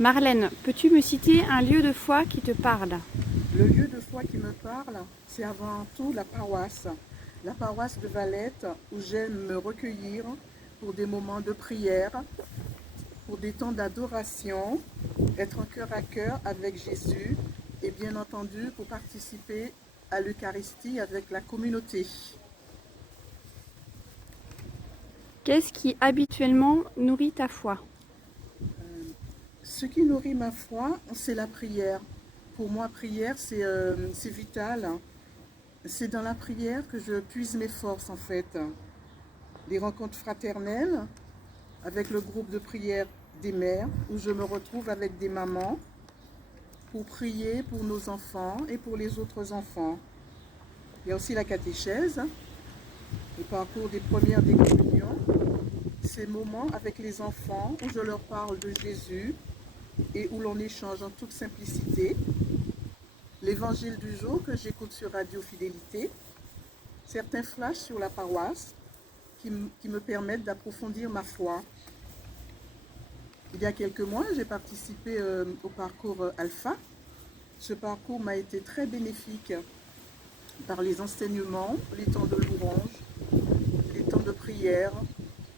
Marlène, peux-tu me citer un lieu de foi qui te parle? Le lieu de foi qui me parle, c'est avant tout la paroisse de Valette, où j'aime me recueillir pour des moments de prière, pour des temps d'adoration, être en cœur à cœur avec Jésus et bien entendu pour participer à l'Eucharistie avec la communauté. Qu'est-ce qui habituellement nourrit ta foi? Ce qui nourrit ma foi, c'est la prière. Pour moi, prière, c'est vital. C'est dans la prière que je puise mes forces en fait. Les rencontres fraternelles avec le groupe de prière des mères, où je me retrouve avec des mamans pour prier pour nos enfants et pour les autres enfants. Il y a aussi la catéchèse, le parcours des premières des communions, ces moments avec les enfants où je leur parle de Jésus et où l'on échange en toute simplicité. L'évangile du jour que j'écoute sur Radio Fidélité, certains flashs sur la paroisse qui me permettent d'approfondir ma foi. Il y a quelques mois, j'ai participé au parcours Alpha. Ce parcours m'a été très bénéfique par les enseignements, les temps de louange, les temps de prière,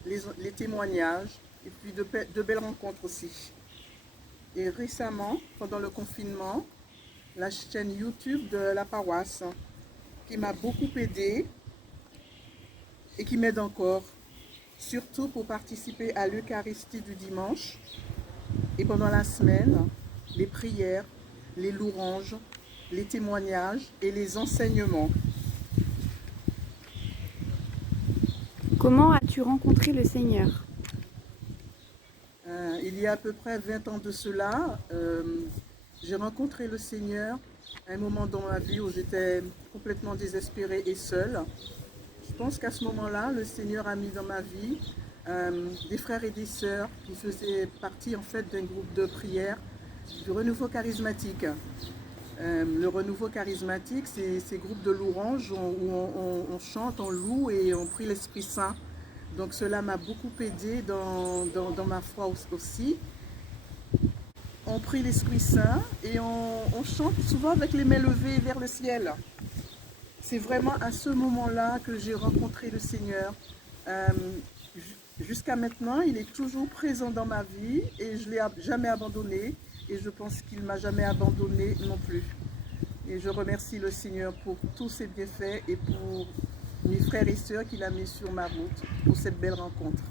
les témoignages et puis de belles rencontres aussi. Et récemment, pendant le confinement, la chaîne YouTube de la paroisse qui m'a beaucoup aidé et qui m'aide encore, surtout pour participer à l'Eucharistie du dimanche et pendant la semaine, les prières, les louanges, les témoignages et les enseignements. Comment as-tu rencontré le Seigneur? Il y a à peu près 20 ans de cela, j'ai rencontré le Seigneur à un moment dans ma vie où j'étais complètement désespérée et seule. Je pense qu'à ce moment-là, le Seigneur a mis dans ma vie des frères et des sœurs qui faisaient partie en fait d'un groupe de prière du renouveau charismatique. Le renouveau charismatique, c'est ces groupes de louanges où on chante, on loue et on prie l'Esprit Saint. Donc cela m'a beaucoup aidé dans ma foi aussi. On prie l'Esprit Saint et on chante souvent avec les mains levées vers le ciel. C'est vraiment à ce moment-là que j'ai rencontré le Seigneur. Euh, Jusqu'à maintenant, il est toujours présent dans ma vie et je ne l'ai jamais abandonné. Et je pense qu'il ne m'a jamais abandonné non plus. Et je remercie le Seigneur pour tous ses bienfaits et pour mes frères et sœurs qu'il a mis sur ma route pour cette belle rencontre.